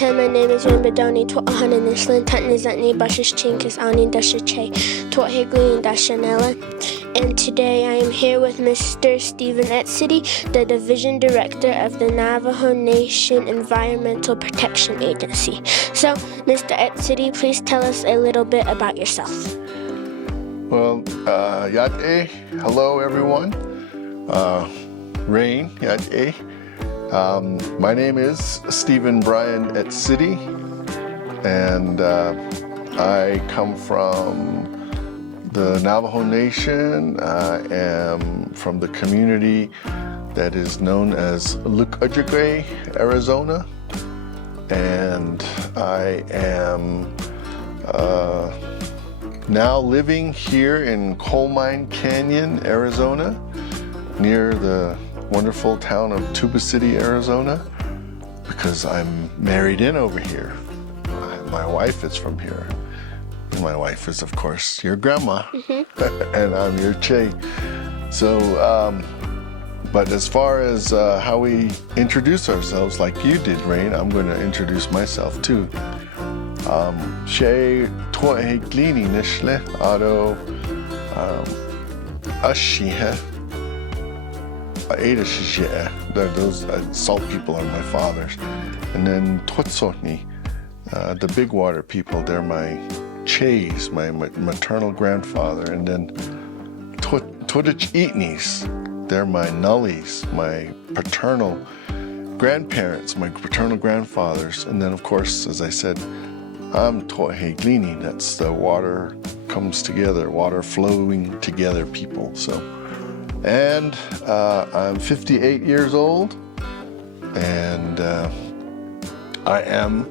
Te, my name is Rhayne Bedoni, Twat Ahanan Islan, Tatnizatni Bashish Chinkas Ani Dashache, Twat Higlin Dashanella. And today I am here with Mr. Stephen Etzity, the Division Director of the Navajo Nation Environmental Protection Agency. So, Mr. Etzity, please tell us a little bit about yourself. Well, Yate, hello everyone. Rhayne, Yate. My name is Stephen Brian Etzity, and I come from the Navajo Nation. I am from the community that is known as Lukajagwe, Arizona, and I am now living here in Coal Mine Canyon, Arizona, near the wonderful town of Tuba City, Arizona, because I'm married in over here. My wife is from here. My wife is, of course, your grandma, and I'm your Che. So, but as far as how we introduce ourselves, like you did, Rhayne, I'm going to introduce myself too. She tohe glini nishle ado ashihe aeda shishe. Those salt people are my fathers, and then Twotsotni, the big water people. They're my Che's, my maternal grandfather, and then Twodich Eatnies. They're my Nullies, my paternal grandparents, my paternal grandfathers, and then of course, as I said, I'm Tohe Glini. That's the water comes together, water flowing together people. So, and I'm 58 years old, and I am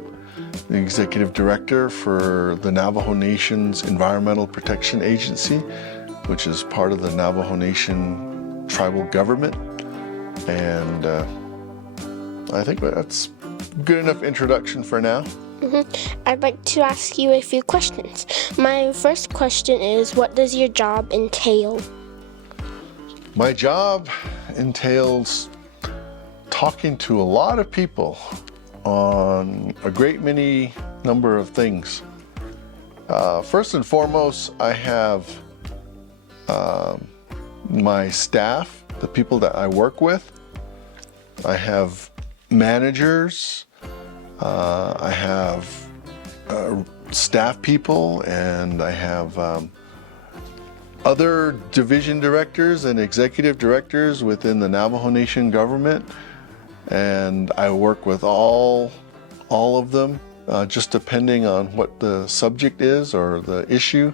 the Executive Director for the Navajo Nation's Environmental Protection Agency, which is part of the Navajo Nation tribal government. And I think that's good enough introduction for now. I'd like to ask you a few questions. My first question is, what does your job entail? My job entails talking to a lot of people on a great many number of things. First and foremost, I have my staff, the people that I work with. I have managers. I have staff people, and I have other division directors and executive directors within the Navajo Nation government, and I work with all of them, just depending on what the subject is or the issue.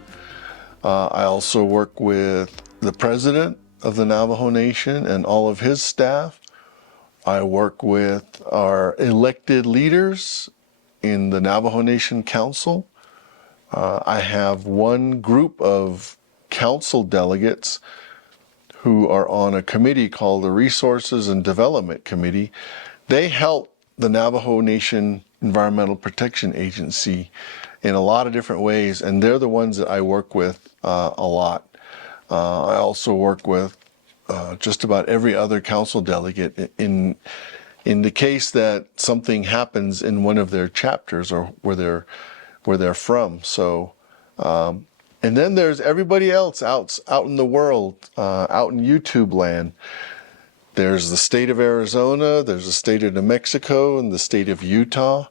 I also work with the president of the Navajo Nation and all of his staff. I work with our elected leaders in the Navajo Nation Council. I have one group of council delegates who are on a committee called the Resources and Development Committee. They help the Navajo Nation Environmental Protection Agency in a lot of different ways, and they're the ones that I work with a lot. I also work with just about every other council delegate in the case that something happens in one of their chapters or where they're from. So, and then there's everybody else out in the world, out in YouTube land. There's the state of Arizona, there's the state of New Mexico, and the state of Utah.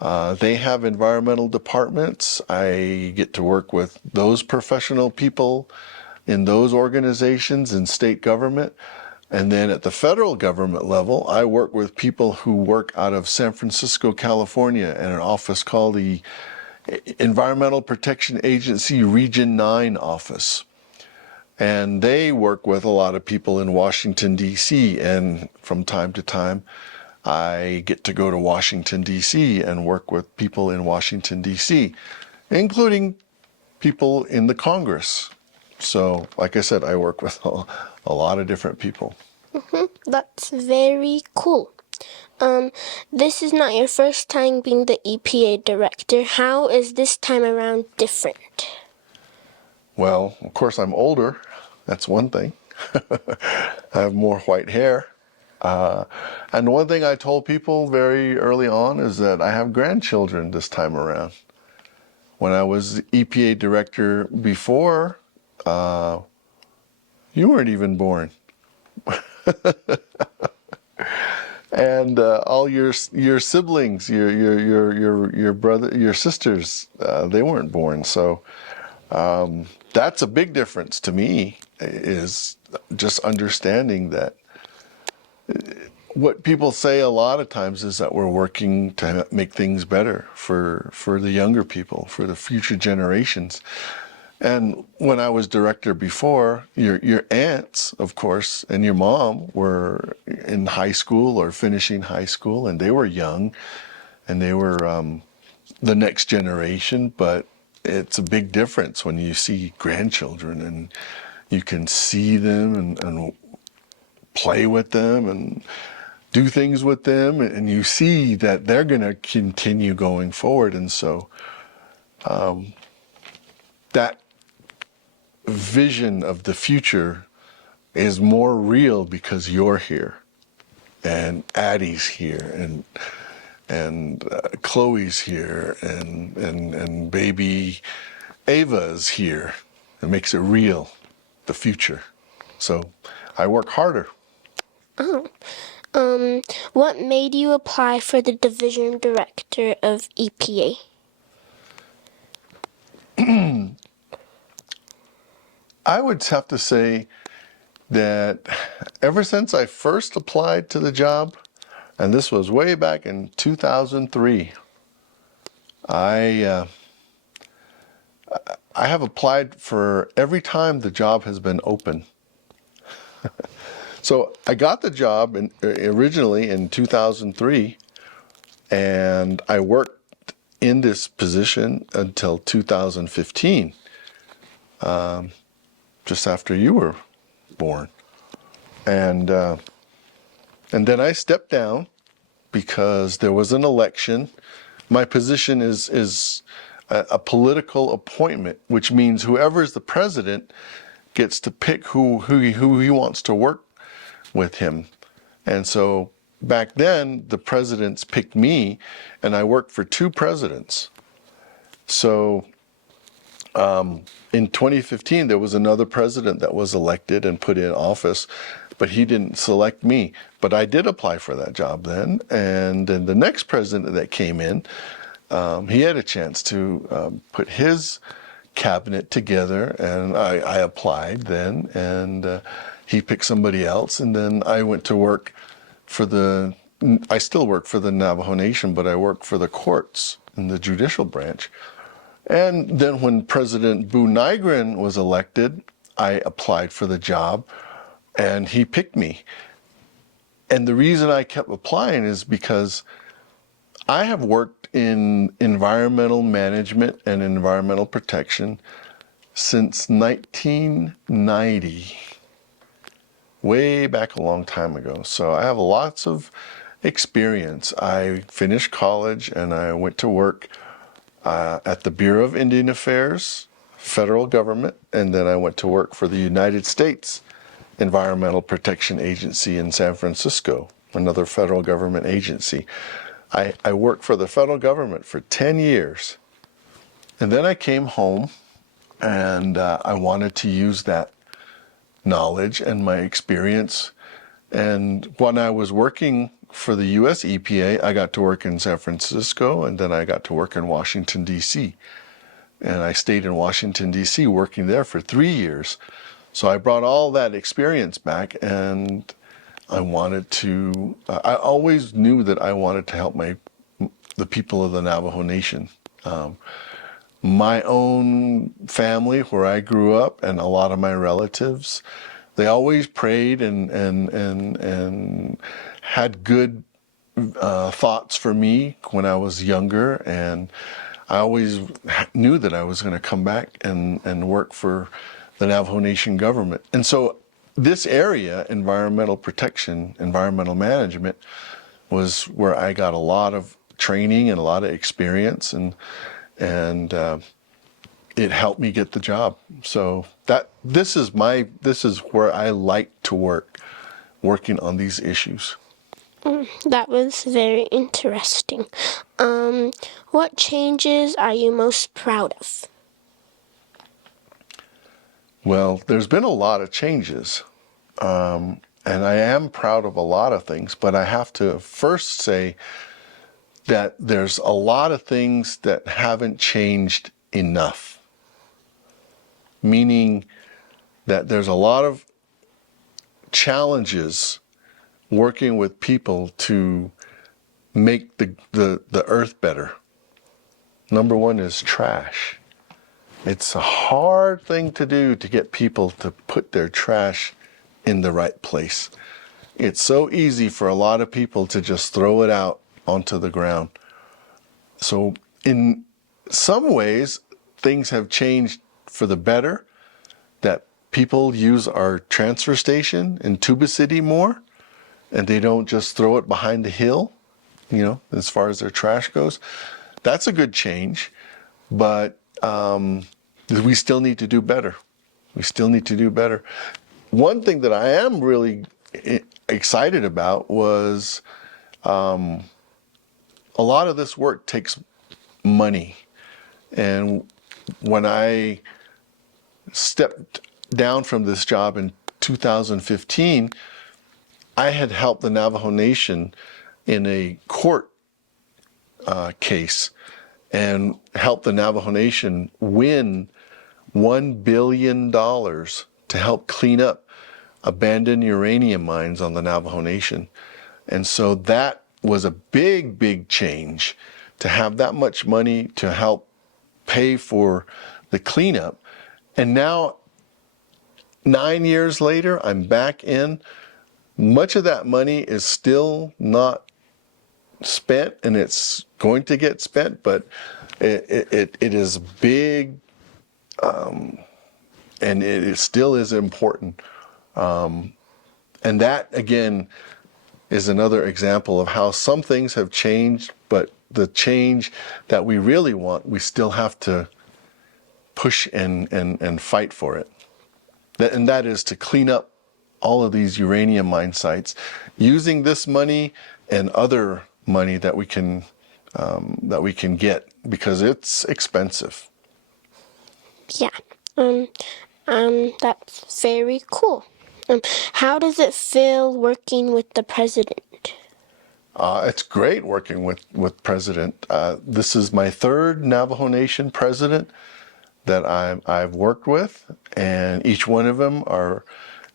They have environmental departments. I get to work with those professional people in those organizations in state government. And then at the federal government level, I work with people who work out of San Francisco, California, in an office called the Environmental Protection Agency Region 9 office. And they work with a lot of people in Washington, D.C. And from time to time, I get to go to Washington, D.C. and work with people in Washington, D.C., including people in the Congress. So, like I said, I work with a lot of different people. That's very cool. This is not your first time being the EPA director. How is this time around different? Well, of course, I'm older. That's one thing. I have more white hair. And one thing I told people very early on is that I have grandchildren this time around. When I was EPA director before, you weren't even born. And all your siblings, your brother, your sisters, they weren't born. So that's a big difference to me, is just understanding that what people say a lot of times is that we're working to make things better for the younger people, for the future generations. And when I was director before, your aunts, of course, and your mom were in high school or finishing high school, and they were young, and they were the next generation. But it's a big difference when you see grandchildren and you can see them and play with them and do things with them, and you see that they're going to continue going forward. And so that vision of the future is more real because you're here, and Addie's here, and Chloe's here, and baby Ava's here. It makes it real, the future. So I work harder. Oh. What made you apply for the division director of EPA? I would have to say that ever since I first applied to the job, and this was way back in 2003, I have applied for every time the job has been open. So I got the job originally in 2003, and I worked in this position until 2015, just after you were born. And then I stepped down because there was an election. My position is a political appointment, which means whoever is the president gets to pick who he wants to work with him. And so back then, the presidents picked me, and I worked for two presidents. So in 2015, there was another president that was elected and put in office, but he didn't select me. But I did apply for that job then. And then the next president that came in, he had a chance to put his cabinet together, and I applied then, and he picked somebody else. And then I went to work I still work for the Navajo Nation, but I work for the courts in the judicial branch. And then when President Boo Nygren was elected, I applied for the job, and he picked me. And the reason I kept applying is because I have worked in environmental management and environmental protection since 1990, way back a long time ago. So I have lots of experience. I finished college and I went to work at the Bureau of Indian Affairs, federal government, and then I went to work for the United States Environmental Protection Agency in San Francisco, another federal government agency. I worked for the federal government for 10 years. And then I came home, and I wanted to use that knowledge and my experience. And when I was working for the US EPA, I got to work in San Francisco, and then I got to work in Washington, D.C. And I stayed in Washington, D.C., working there for 3 years. So I brought all that experience back, and I always knew that I wanted to help the people of the Navajo Nation. My own family, where I grew up, and a lot of my relatives, they always prayed and had good thoughts for me when I was younger, and I always knew that I was going to come back and work for the Navajo Nation government. And so this area, environmental protection, environmental management, was where I got a lot of training and a lot of experience, and it helped me get the job. So this is where I like to work, working on these issues. That was very interesting. What changes are you most proud of? Well, there's been a lot of changes, and I am proud of a lot of things, but I have to first say that there's a lot of things that haven't changed enough, meaning that there's a lot of challenges working with people to make the earth better. Number one is trash. It's a hard thing to do to get people to put their trash in the right place. It's so easy for a lot of people to just throw it out onto the ground. So in some ways, things have changed for the better, that people use our transfer station in Tuba City more, and they don't just throw it behind the hill, as far as their trash goes. That's a good change, but we still need to do better. We still need to do better. One thing that I am really excited about was a lot of this work takes money. And when I stepped down from this job in 2015, I had helped the Navajo Nation in a court case and helped the Navajo Nation win $1 billion to help clean up abandoned uranium mines on the Navajo Nation. And so that was a big, big change, to have that much money to help pay for the cleanup. And now, 9 years later, I'm back in. Much of that money is still not spent, and it's going to get spent, but it is big, and it still is important. And that, again, is another example of how some things have changed, but the change that we really want, we still have to push and fight for it. And that is to clean up all of these uranium mine sites using this money and other money that we can get, because it's expensive. Yeah. That's very cool. How does it feel working with the president? It's great working with President. This is my third Navajo Nation president that I've worked with, and each one of them are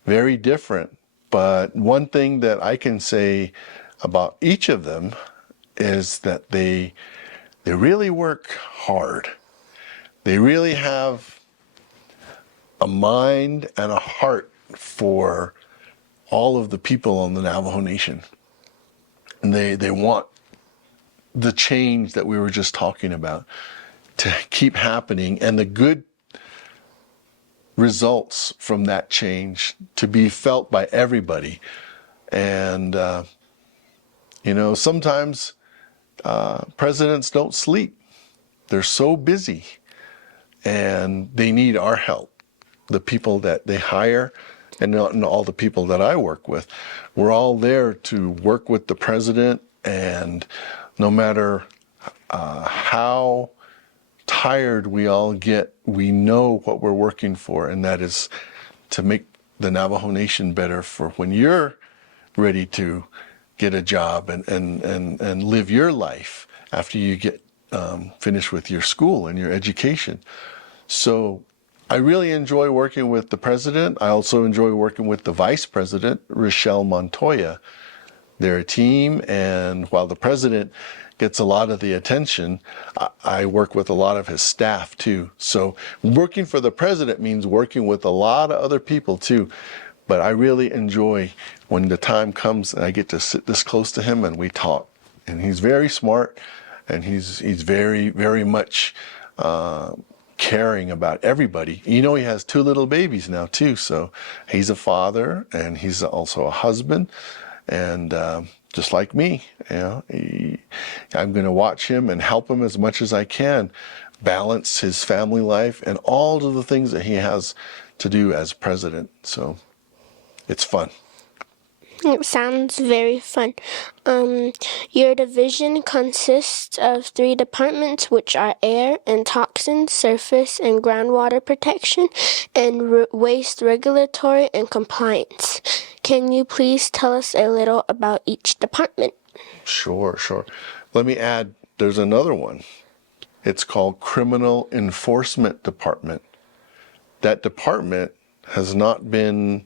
very different. But one thing that I can say about each of them is that they really work hard. They really have a mind and a heart for all of the people on the Navajo Nation. And they want the change that we were just talking about to keep happening, and the good results from that change to be felt by everybody. And, sometimes presidents don't sleep. They're so busy, and they need our help. The people that they hire and all the people that I work with, we're all there to work with the president, and no matter how tired we all get, we know what we're working for, and that is to make the Navajo Nation better for when you're ready to get a job and live your life after you get finished with your school and your education. So I really enjoy working with the president. I also enjoy working with the vice president, Rochelle Montoya. They're a team, and while the president gets a lot of the attention, I work with a lot of his staff too. So working for the president means working with a lot of other people too. But I really enjoy when the time comes and I get to sit this close to him and we talk. And he's very smart, and he's very, very much caring about everybody. He has 2 little babies now too. So he's a father, and he's also a husband. And just like me, I'm going to watch him and help him as much as I can balance his family life and all of the things that he has to do as president. So it's fun. It sounds very fun. Your division consists of 3 departments, which are air and toxins, surface and groundwater protection, and waste regulatory and compliance. Can you please tell us a little about each department? Sure. Let me add, there's another one. It's called Criminal Enforcement Department. That department has not been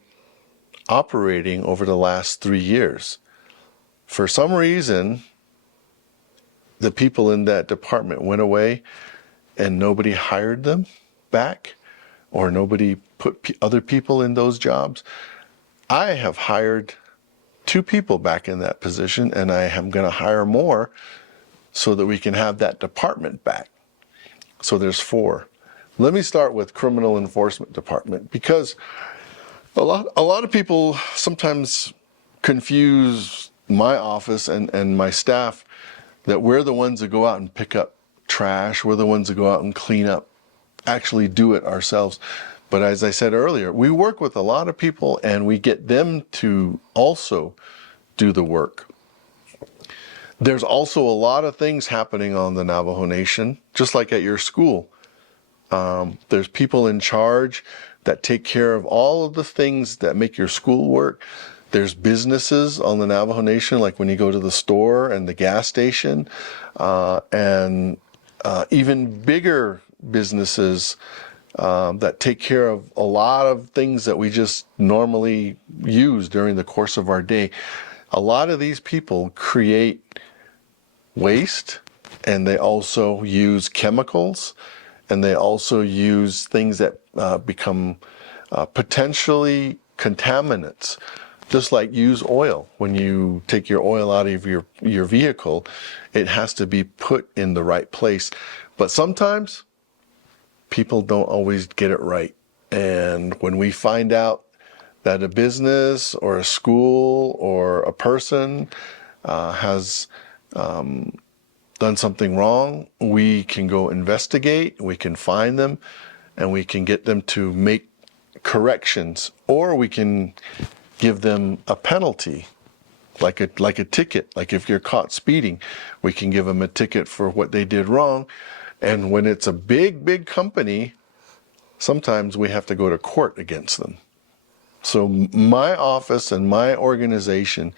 operating over the last 3 years. For some reason, the people in that department went away and nobody hired them back, or nobody put other people in those jobs. I have hired 2 people back in that position, and I am going to hire more so that we can have that department back. So there's 4. Let me start with Criminal Enforcement Department, because a lot of people sometimes confuse my office and my staff that we're the ones that go out and pick up trash, we're the ones that go out and clean up, actually do it ourselves. But as I said earlier, we work with a lot of people and we get them to also do the work. There's also a lot of things happening on the Navajo Nation, just like at your school. There's people in charge that take care of all of the things that make your school work. There's businesses on the Navajo Nation, like when you go to the store and the gas station, and even bigger businesses that take care of a lot of things that we just normally use during the course of our day. A lot of these people create waste, and they also use chemicals, and they also use things that become potentially contaminants, just like use oil. When you take your oil out of your vehicle, it has to be put in the right place. But sometimes people don't always get it right. And when we find out that a business or a school or a person has done something wrong, we can go investigate, we can find them, and we can get them to make corrections, or we can give them a penalty, like a ticket. Like if you're caught speeding, we can give them a ticket for what they did wrong. And when it's a big company, sometimes we have to go to court against them. So my office and my organization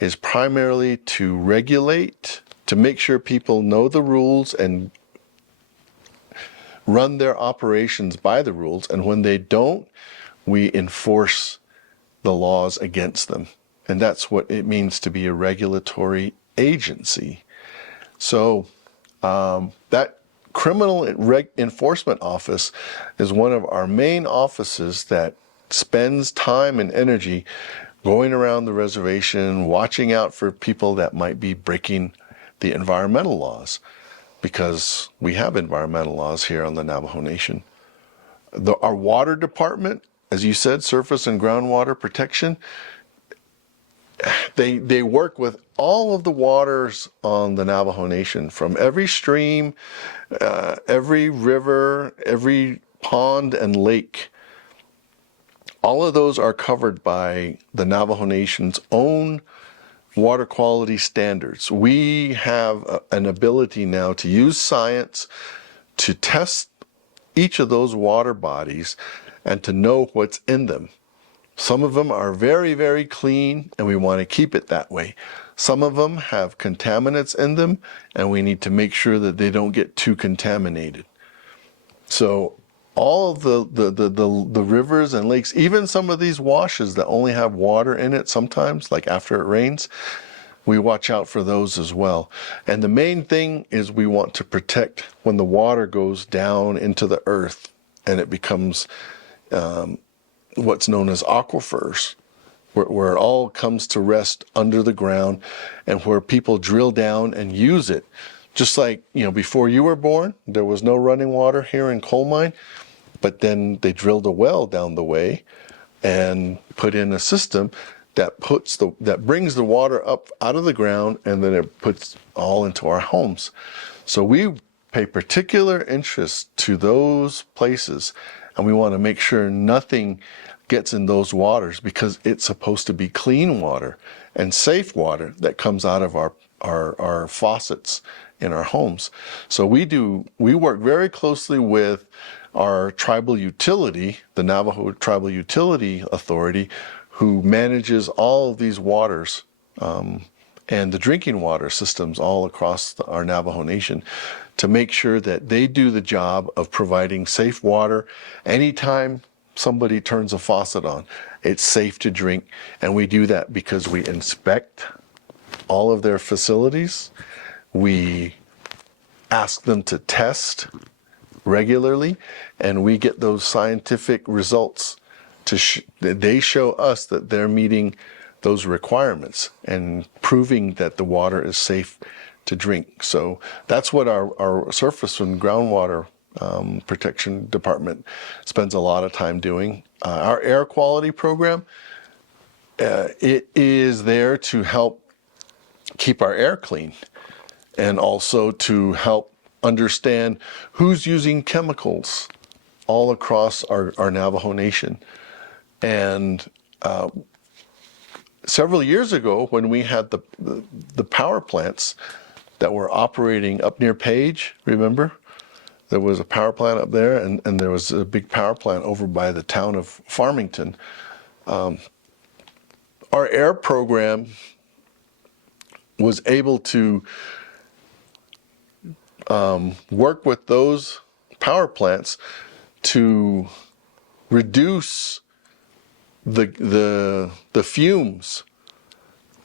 is primarily to regulate, to make sure people know the rules and run their operations by the rules. And when they don't, we enforce the laws against them. And that's what it means to be a regulatory agency. So that Criminal Enforcement Office is one of our main offices that spends time and energy going around the reservation, watching out for people that might be breaking the environmental laws, because we have environmental laws here on the Navajo Nation. Our water department, as you said, surface and groundwater protection, they work with all of the waters on the Navajo Nation, from every stream, every river, every pond and lake. All of those are covered by the Navajo Nation's own water quality standards. We have an ability now to use science to test each of those water bodies and to know what's in them. Some of them are very clean, and we want to keep it that way. Some of them have contaminants in them, and we need to make sure that they don't get too contaminated. So all of the rivers and lakes, even some of these washes that only have water in it sometimes, like after it rains, we watch out for those as well. And the main thing is we want to protect when the water goes down into the earth and it becomes what's known as aquifers, where it all comes to rest under the ground, and where people drill down and use it. Just like, before you were born, there was no running water here in Coal Mine, but then they drilled a well down the way and put in a system that brings the water up out of the ground, and then it puts all into our homes. So we pay particular interest to those places, and we want to make sure nothing gets in those waters because it's supposed to be clean water and safe water that comes out of our faucets in our homes. So we work very closely with our tribal utility, the Navajo Tribal Utility Authority, who manages all of these waters and the drinking water systems all across our Navajo Nation, to make sure that they do the job of providing safe water. Anytime somebody turns a faucet on, it's safe to drink. And we do that because we inspect all of their facilities. We ask them to test regularly, and we get those scientific results they show us that they're meeting those requirements and proving that the water is safe to drink. So that's what our surface and groundwater protection department spends a lot of time doing. Our air quality program, it is there to help keep our air clean and also to help understand who's using chemicals all across our Navajo Nation. And several years ago, when we had the power plants that were operating up near Page, remember? There was a power plant up there, and there was a big power plant over by the town of Farmington. Our air program was able to work with those power plants to reduce the fumes.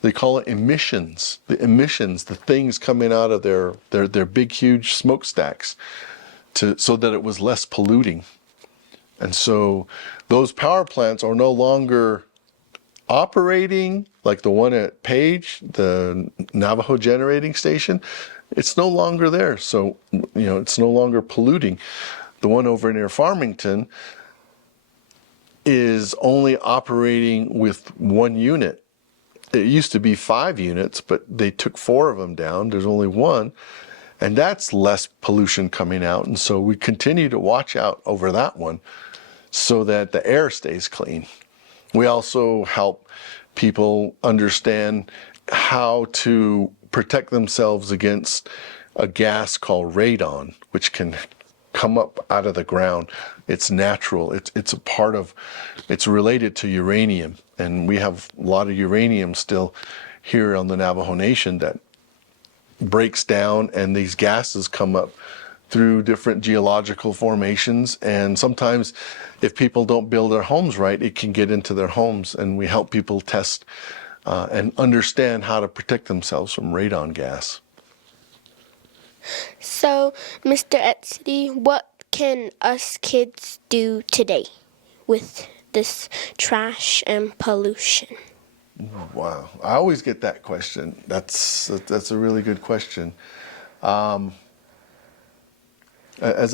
They call it emissions. The emissions, the things coming out of their big, huge smokestacks, so that it was less polluting. And so those power plants are no longer operating, like the one at Page, the Navajo generating station. It's no longer there. So, it's no longer polluting. The one over near Farmington is only operating with one unit. It used to be 5 units, but they took 4 of them down. There's only one, and that's less pollution coming out. And so we continue to watch out over that one so that the air stays clean. We also help people understand how to protect themselves against a gas called radon, which can come up out of the ground. It's natural. It's related to uranium, and we have a lot of uranium still here on the Navajo Nation that breaks down, and these gases come up through different geological formations. And sometimes, if people don't build their homes right, it can get into their homes, and we help people test and understand how to protect themselves from radon gas. So, Mr. Etsy, what can us kids do today with this trash and pollution? Wow, I always get that question. That's a really good question. As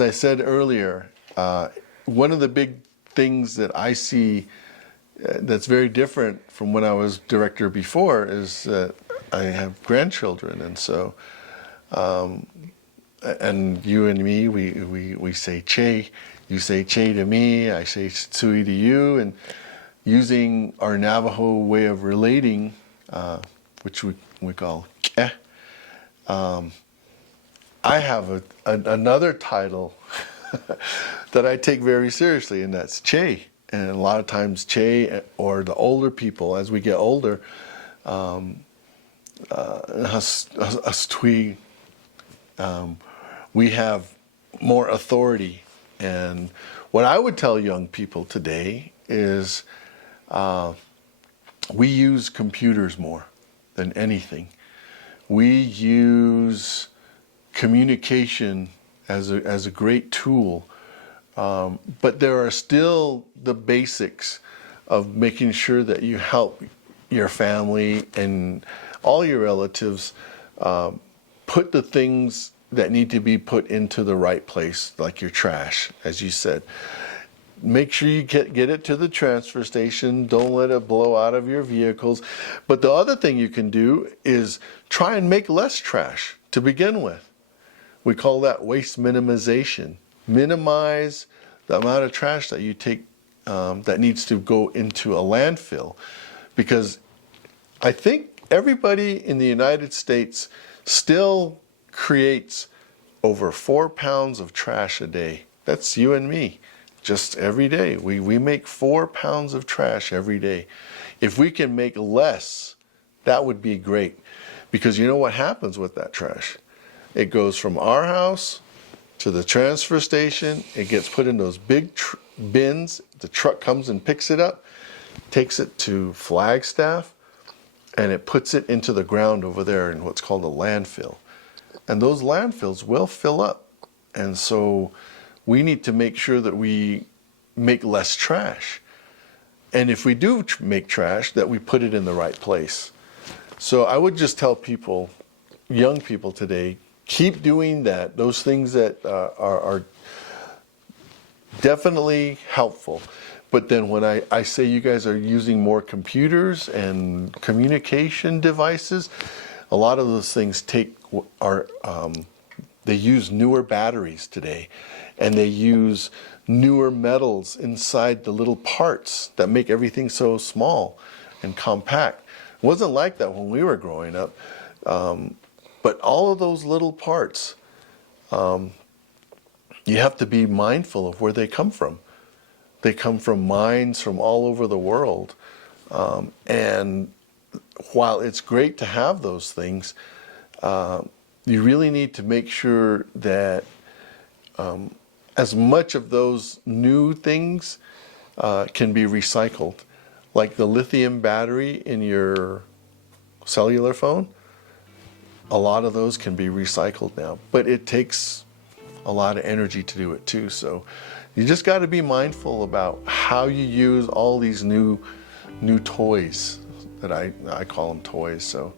I said earlier, one of the big things that I see that's very different from when I was director before is that I have grandchildren, and so and you and me, we say che. You say che to me, I say tsui to you, and using our Navajo way of relating, which we call ke. I have another title that I take very seriously, and that's che. And a lot of times che, or the older people, as we get older, us twi, we have more authority. And what I would tell young people today is we use computers more than anything. We use communication as a great tool, but there are still the basics of making sure that you help your family and all your relatives put the things that need to be put into the right place, like your trash, as you said. Make sure you get it to the transfer station. Don't let it blow out of your vehicles. But the other thing you can do is try and make less trash to begin with. We call that waste minimization. Minimize the amount of trash that you take that needs to go into a landfill, because I think everybody in the United States still creates over 4 pounds of trash a day. That's you and me, just every day. We make 4 pounds of trash every day. If we can make less, that would be great, because you know what happens with that trash? It goes from our house to the transfer station. It gets put in those big bins. The truck comes and picks it up, takes it to Flagstaff, and it puts it into the ground over there in what's called a landfill. And those landfills will fill up. And so we need to make sure that we make less trash. And if we do make trash, that we put it in the right place. So I would just tell people, young people today, keep doing that. Those things that are definitely helpful. But then when I say you guys are using more computers and communication devices, a lot of those things they use newer batteries today, and they use newer metals inside the little parts that make everything so small and compact. It wasn't like that when we were growing up. But all of those little parts, you have to be mindful of where they come from. They come from mines from all over the world. And while it's great to have those things, you really need to make sure that as much of those new things can be recycled. Like the lithium battery in your cellular phone, a lot of those can be recycled now, but it takes a lot of energy to do it too. So you just got to be mindful about how you use all these new toys, that I call them toys. So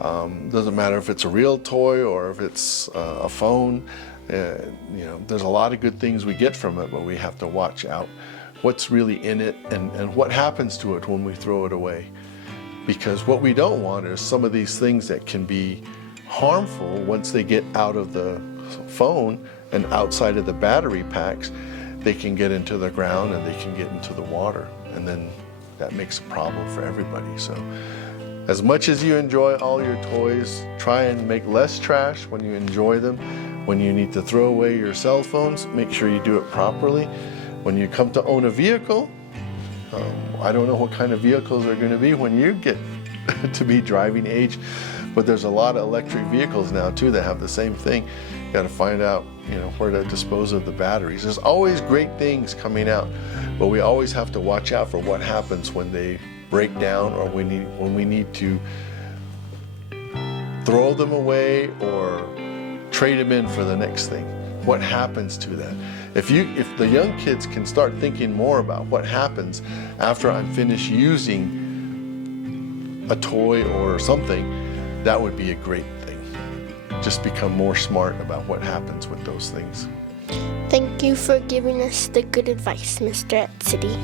doesn't matter if it's a real toy or if it's a phone. There's a lot of good things we get from it, but we have to watch out what's really in it and what happens to it when we throw it away. Because what we don't want is some of these things that can be harmful once they get out of the phone and outside of the battery packs. They can get into the ground and they can get into the water, and then that makes a problem for everybody. So as much as you enjoy all your toys, try and make less trash when you enjoy them. When you need to throw away your cell phones, make sure you do it properly. When you come to own a vehicle, I don't know what kind of vehicles are going to be when you get to be driving age, but there's a lot of electric vehicles now too that have the same thing. You got to find out, where to dispose of the batteries. There's always great things coming out, but we always have to watch out for what happens when they break down, or when we need to throw them away or trade them in for the next thing. What happens to that? If the young kids can start thinking more about what happens after I'm finished using a toy or something, that would be a great thing. Just become more smart about what happens with those things. Thank you for giving us the good advice, Mr. At City.